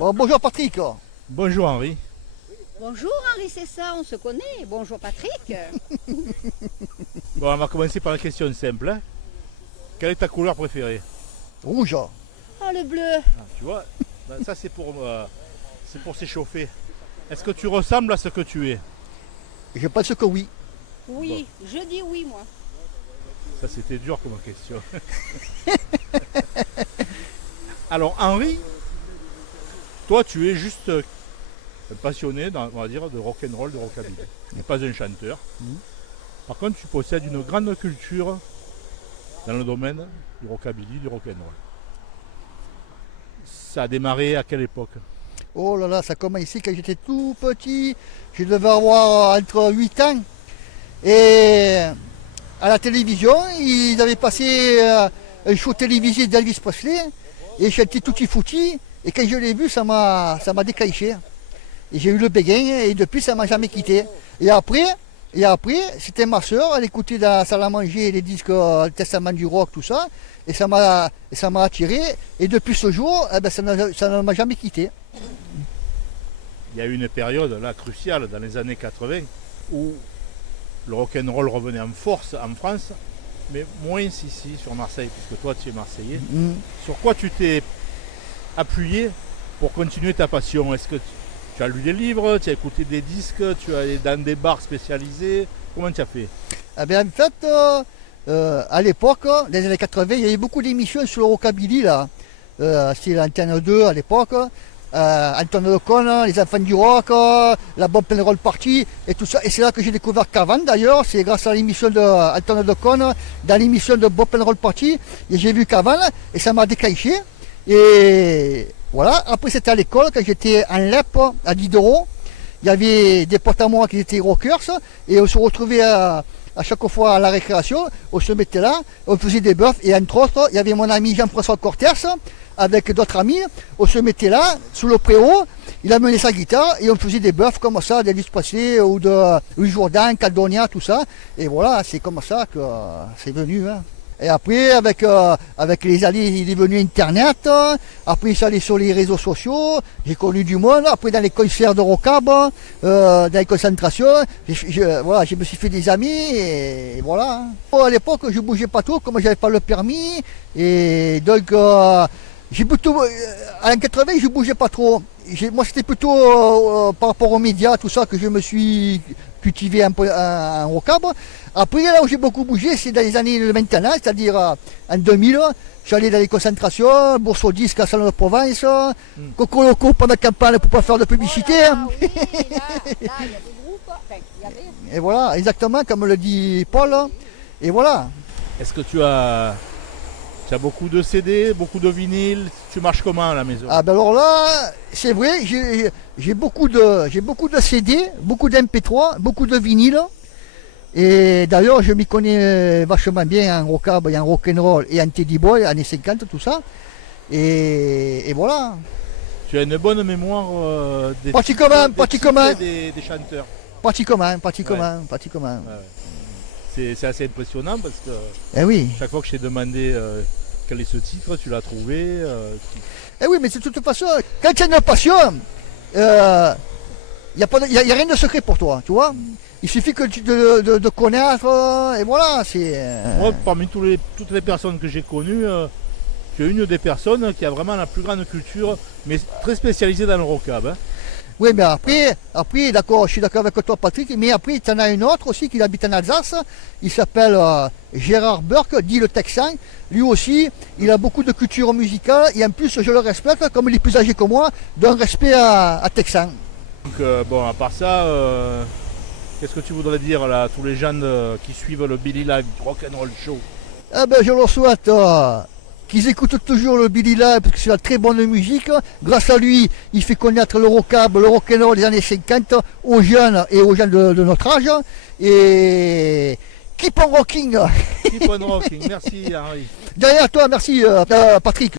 Bon, bonjour Patrick. Bonjour Henri. Bonjour Henri, c'est ça, on se connaît. Bonjour Patrick. Bon, on va commencer par la question simple, hein. Quelle est ta couleur préférée? Rouge. Oh le bleu. Tu vois, ça c'est pour s'échauffer. Est-ce que tu ressembles à ce que tu es? Je pense que oui. Oui, je dis oui moi. Ça c'était dur comme question. Alors Henri, toi tu es juste un passionné, on va dire, de rock'n'roll, de rockabilly. Tu n'es pas un chanteur. Par contre, tu possèdes une grande culture dans le domaine du rockabilly, du rock'n'roll. Ça a démarré à quelle époque? Oh là là, ça commence ici quand j'étais tout petit. Je devais avoir entre 8 ans. Et à la télévision, ils avaient passé un show télévisé d'Elvis Presley. Et j'étais Tutti Frutti. Et quand je l'ai vu, ça m'a déclenché. Et j'ai eu le béguin et depuis, ça ne m'a jamais quitté. Et après, c'était ma soeur, elle écoutait dans la salle à manger les disques le Testament du rock, tout ça. Et ça m'a attiré. Et depuis ce jour, ça ne m'a jamais quitté. Il y a eu une période là cruciale dans les années 80 où le rock'n'roll revenait en force en France, mais moins ici sur Marseille, puisque toi tu es Marseillais. Sur quoi tu t'es appuyé pour continuer ta passion? Est-ce que tu as lu des livres, tu as écouté des disques, tu es allé dans des bars spécialisés? Comment tu as fait? En fait, à l'époque, dans les années 80, il y avait beaucoup d'émissions sur le rockabilly là. C'était l'Antenne 2 à l'époque. Antoine Lecon, les enfants du rock, la Bob Roll Party et tout ça. Et c'est là que j'ai découvert Cavan d'ailleurs. C'est grâce à l'émission d'Antoine Lecon, dans l'émission de Bob Roll Party, et j'ai vu Cavan et ça m'a déclenché. Et voilà, après c'était à l'école, quand j'étais en LEP à Diderot, il y avait des potes à moi qui étaient rockers et on se retrouvait à chaque fois à la récréation, on se mettait là, on faisait des bœufs et entre autres, il y avait mon ami Jean-François Cortès avec d'autres amis, on se mettait là, sous le préau, il amenait sa guitare et on faisait des bœufs comme ça, d'Elvis Presley ou de Louis Jourdain, Caldonia, tout ça. Et voilà, c'est comme ça que c'est venu. Hein. Et après, avec les années, il est venu Internet. Après, il s'est allé sur les réseaux sociaux. J'ai connu du monde. Après, dans les concerts de rockab, dans les concentrations, voilà, je me suis fait des amis. Et voilà. À l'époque, je bougeais pas trop, comme j'avais pas le permis. Et donc, j'ai plutôt, en 80, je bougeais pas trop. Moi, c'était plutôt par rapport aux médias, tout ça, que je me suis cultivé un peu en rockab. Après, là où j'ai beaucoup bougé, c'est dans les années de maintenant, c'est-à-dire en 2000. Je suis allé dans les concentrations, Bourse au disque à Salon de Provence, Coco Loco pendant la campagne pour pas faire de publicité. Oh là, oui, là, il y a des groupes. Enfin, il y avait. Et voilà, exactement comme le dit Paul. Et voilà. Est-ce que tu as beaucoup de CD, beaucoup de vinyles? Tu marches comment à la maison? Ah ben alors là, c'est vrai, j'ai beaucoup de CD, beaucoup d'MP3, beaucoup de vinyles. Et d'ailleurs, je m'y connais vachement bien en rockab, en rock'n'roll et en teddy boy, années 50, tout ça. Et voilà. Tu as une bonne mémoire des pratiquement. Des chanteurs. Pratiquement. Ouais. C'est assez impressionnant parce que Eh oui. chaque fois que je t'ai demandé quel est ce titre, tu l'as trouvé. Eh oui, mais de toute façon, quand tu as une passion, il n'y a rien de secret pour toi, tu vois. Il suffit que de connaître, et voilà. Moi, parmi toutes les personnes que j'ai connues, tu es une des personnes qui a vraiment la plus grande culture, mais très spécialisée dans le rockab. Hein. Oui, mais après, d'accord, je suis d'accord avec toi, Patrick, mais après, tu en as un autre aussi qui habite en Alsace. Il s'appelle Gérard Burke, dit le Texan. Lui aussi, il a beaucoup de culture musicale et en plus, je le respecte, comme il est plus âgé que moi, d'un respect à Texan. Donc, bon, à part ça, qu'est-ce que tu voudrais dire là, à tous les gens qui suivent le Billy Live du Rock'n'Roll Show? Eh ben, je leur souhaite qu'ils écoutent toujours le Billy Live parce que c'est la très bonne musique. Grâce à lui, il fait connaître le rockab, le rock'n'roll des années 50 aux jeunes et aux gens de notre âge. Et keep on rocking. Keep on rocking, merci Henri. Derrière toi, merci Patrick.